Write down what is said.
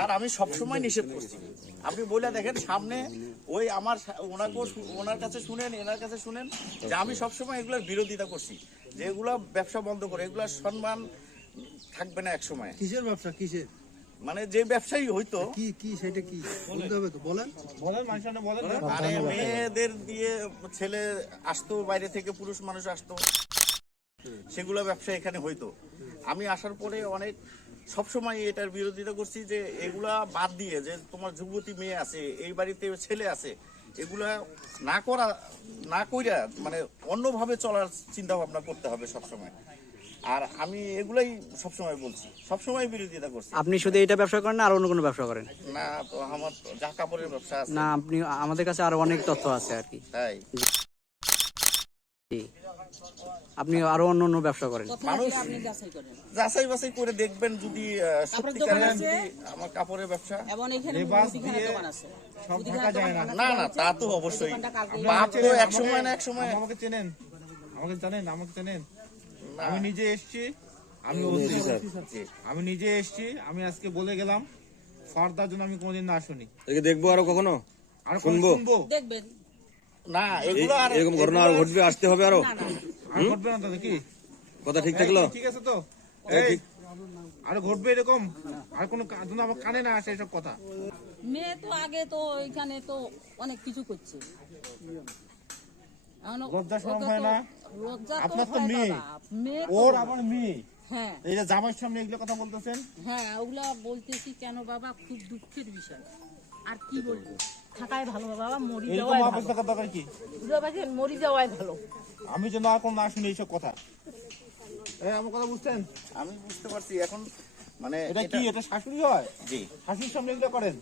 আর আমি সবসময় নিষেধ করছি। আপনি বলে দেখেন সামনে ওই আমার ওনার কাছে শুনেন, এনার কাছে শুনেন যে আমি সবসময় এগুলোর বিরোধিতা করছি, যে এগুলো ব্যবসা বন্ধ করে, এগুলোর সম্মান থাকবে না এক সময়। কিসের ব্যবসা, কিসের মানে যে ব্যবসায়ী হইতো কি কি সেটা কি বলতে হবে তো, বলেন বলেন মানুষজনে বলেন। আরে মেয়েদের দিয়ে ছেলে আসতো, বাইরে থেকে পুরুষ মানুষ আসতো, সেগুলো ব্যবসা এখানে হইতো। আমি আসার পরে অনেক সবসময় এটার বিরোধিতা করছি যে এগুলা বাদ দিয়ে, যে তোমার যুবতী মেয়ে আছে, এই বাড়িতে ছেলে আছে, এগুলা না কইরা মানে অন্যভাবে চলার চিন্তা ভাবনা করতে হবে সবসময়। আর আমি এগুলাই সবসময় বলছি, সবসময় বিরোধিতা করছি। আপনি শুধু এটা ব্যবসা করেন না আর অন্য কোনো ব্যবসা করেন? না, তো আমার যা কাপড়ের ব্যবসা আছে। না, আপনি আমাদের কাছে আরো অনেক তথ্য আছে আর কি। তাই আপনি আরো অন্য অন্য ব্যবসা করেন? মানুষ যাচাই বাছাই করে দেখবেন, যদি সত্যিকারের যদি আমার কাপড়ের ব্যবসা না না, তা তো অবশ্যই পাপ তো এক সময় না এক সময়। আমাকে চেনেন, আমাকে চেনেন। আমি নিজে এসেছি, আমি নিজে এসেছি, আমি আজকে বলে গেলাম ফারদার জন্য আমি কোনোদিন না শুনি। দেখবো আরো কখনো, আর শুনবো দেখবেন না, এগুলো আর এরকম ঘটনা আর ঘটবে, আসতে হবে আরো। আর ঘটবে না দাদা, কি কথা ঠিক থাকলো? ঠিক আছে তো, এই আর ঘটবে এরকম, আর কোনো আমার কানে না আসে এসব কথা। মেয়ে তো আগে তো এখানে তো অনেক কিছু করছে, লজ্জা শরম হয় না? লজ্জা আপনার তো হয় মেয়ে, বাবা, মেয়ে তো- ওর আবার মেয়ে, হ্যাঁ এই যে জামাইয়ের সামনে এগুলো কথা বলতেছেন। হ্যাঁ, ওগুলা বলতেছি কেন বাবা, খুব দুঃখের বিষয়। আর কি বলবো, থাকাই ভালো বাবা, মরি এরকম যাওয়াই আবেশ ভালো, থাকার দরকার কি? মরি যাওয়াই ভালো। আমি যেন আর কোনো না শুনি এইসব কথা। আমার কথা বুঝছেন? আমি বুঝতে পারছি এখন। মানে এটা কি, এটা শাশুড়ি হয়? জি, শাশুড়ির সামনে এগুলো করেন?